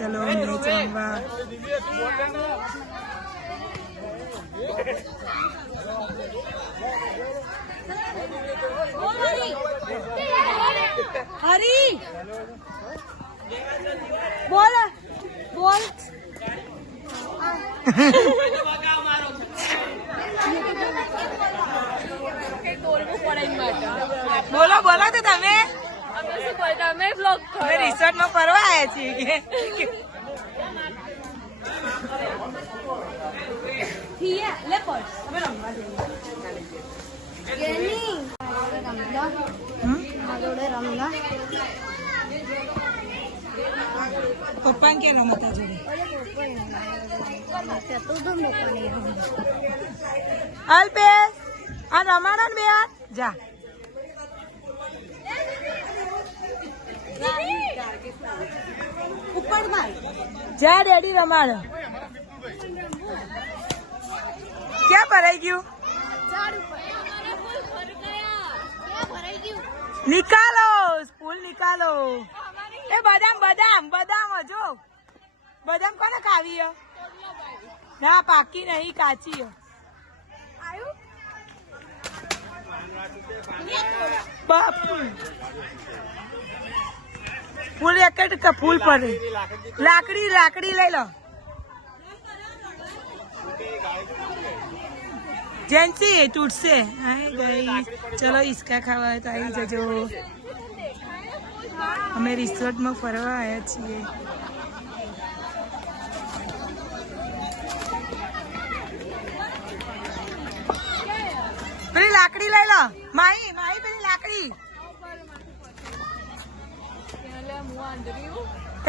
ચલો મેચ રમવા. હરી બોલ બોલ. બોલો બોલો તો તમે. અમે બ્લોગ અમે રિસોર્ટમાં ફરવા આવ્યા છીએ કે લે પર્સ અમે રમવા જઈએ. પપ્પા કે રમતા જોડે અલ્પેશ આ રમાડો ને બે જા. ઉપર માર જા ડેડી રમાડો. ક્યાં ભરાઈ ગયું? નિકાલો સ્કૂલ નિકાલો. એ બદામ બદામ બદામ જો બદામ કોને ખાવી? ના પાકી નહીં કાચી. ફૂલ એક ફૂલ પડે. લાકડી લાકડી લઈ લો. જેન્સી તૂટશે. હાય ગઈ. ચલો ઈસકા ખાવા હોય તો આવી જજો. અમે રિસોર્ટમાં ફરવા આવ્યા છીએ. પેલી લાકડી લઈ લો. માહી માહી પેલી લાકડી.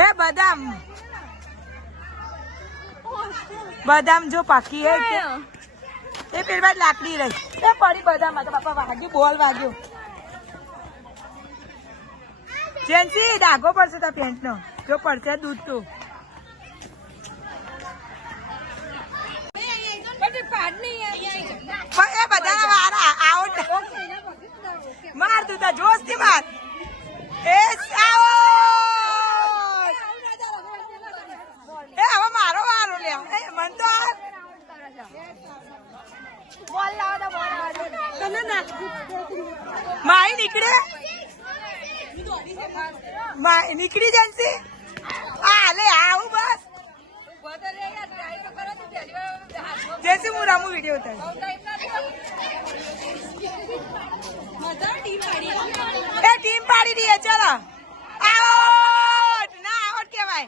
એ બદામ બદામ જો પાકી હે એ પેલી બાદ લાકડી રહી. એ પડી બદામ તો બાપા વાગ્યું બોલ વાગ્યો. જેન્સી ડાઘો પડશે તા પેન્ટ નો. જો પડશે દૂધ તો એ બધા વારા આઉટ માર તું તા જોશ થી માર. એ આવો એ હવે મારો વારો લે. એ મન તો બોલ લાવો તો બોલ તને ના માઈ નીકળે. નીકળી જશે. આ લે આવું બસ જૈસે હું રામુ વિડીયો ઉતારું. એ ટીમ પાડી દઈએ. ચલો આઉટ ના આઉટ કેવાય.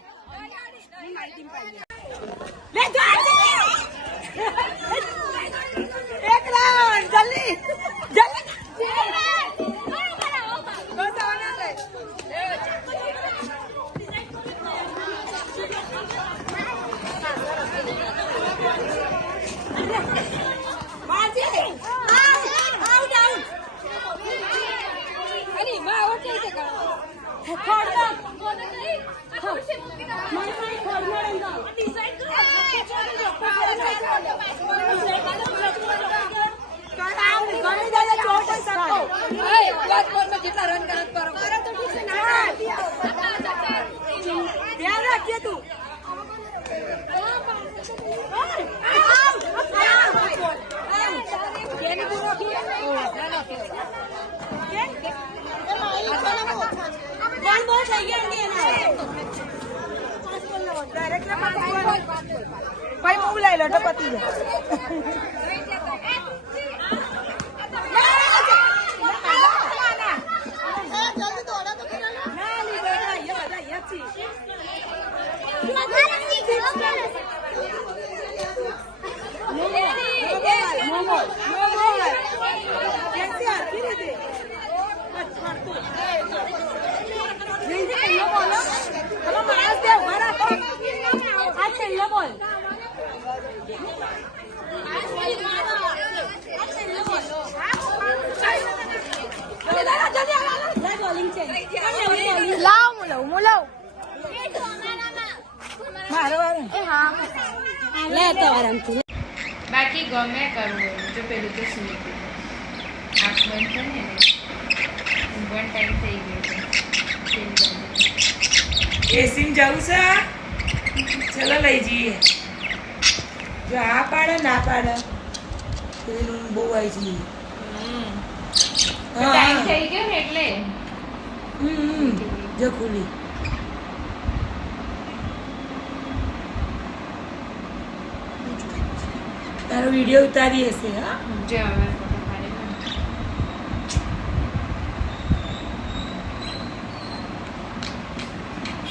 એક રાઉન્ડ જલ્દી જલ્દી. જેટલા રન કરત કરો ધ્યાન રાખજે તું. ભાઈ હું લઈ લો તો પતી જાય. બાકી ગમે કરવું જો પેલું તો સુઈ ગયું. આંખ બંધ કરે ને ઊંઘવાનો ટાઈમ થઈ ગયો છે. એસી જવું છે. ચલો લઈ જઈએ જો આ પાડે ના પાડે તો એનું બહુ આવી જઈએ ટાઈમ થઈ ગયો ને એટલે જો ખુલી તારો વિડીયો ઉતારી હશે હા જે હવે